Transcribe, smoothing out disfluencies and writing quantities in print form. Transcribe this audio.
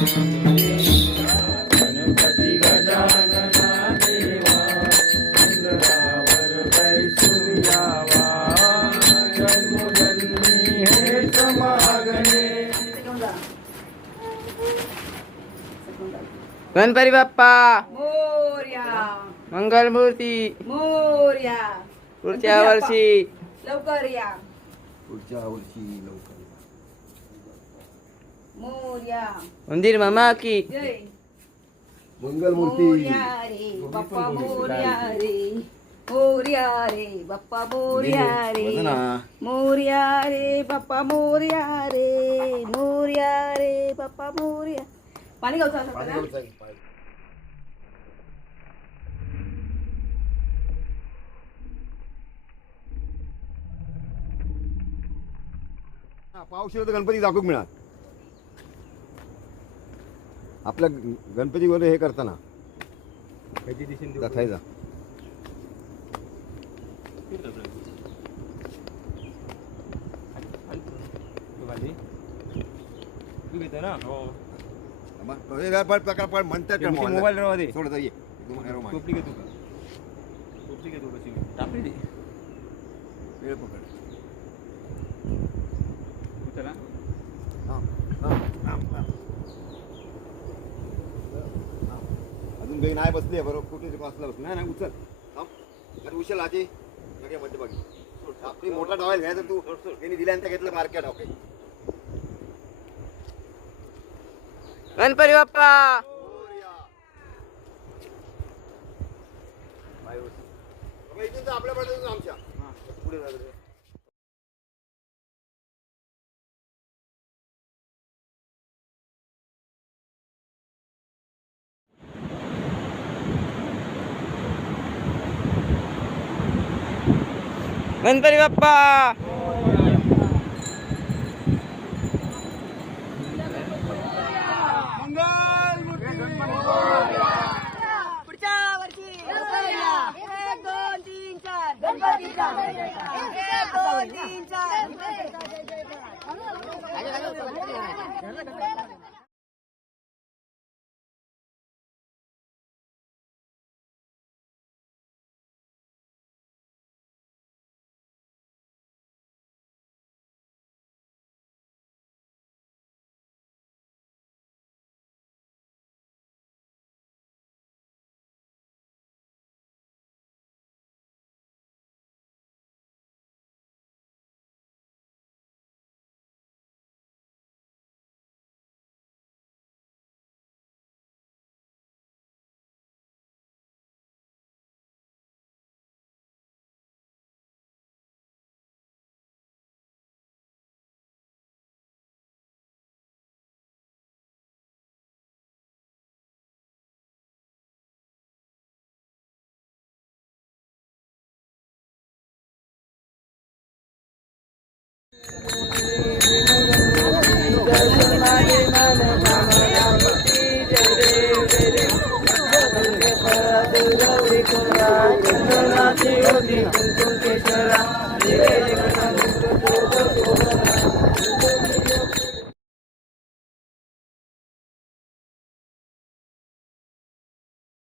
गणपती गजानना देवा सुंदरावर बैसून यावा जन्मोजन्मी हेच मागणे. गणपती बाप्पा मोरया मंगलमूर्ती मोरया. पुढच्या वर्षी लवकर या पुढच्या वर्षी लवकर मोरया. मंदिर मामा की जय मंगलमूर्ती. मोरया रे बाप्पा मोरया रे मोरया रे बाप्पा मोरया रे मोरया रे बाप्पा मोरया रे मोरया रे बाप्पा मोरया. पाणी गावचं असं ना. पावशीला तर गणपती दाखवूक मिळणार. आपल्या गणपतीवर हे करताना दाखायचा. म्हणतात मोबाईल सोडता ये वेळ पकड. अजून काही नाही बसली बरोबर. कुठे बसला बस नाही उचल थांब उचल आजी मध्ये बघ. आपली मोठा डॉवेल घ्यायचा तू त्यांनी दिल्यानंतर घेतलं बारक्या डॉके. गणपती बाप्पा आपल्या पडलं आमच्या पुढे गणपती बाप्पा पुढच्या वर्षी 1 2 3 4 गणपतीचा 1 2 3 4. चंदनाची होती कुंकुम केशरा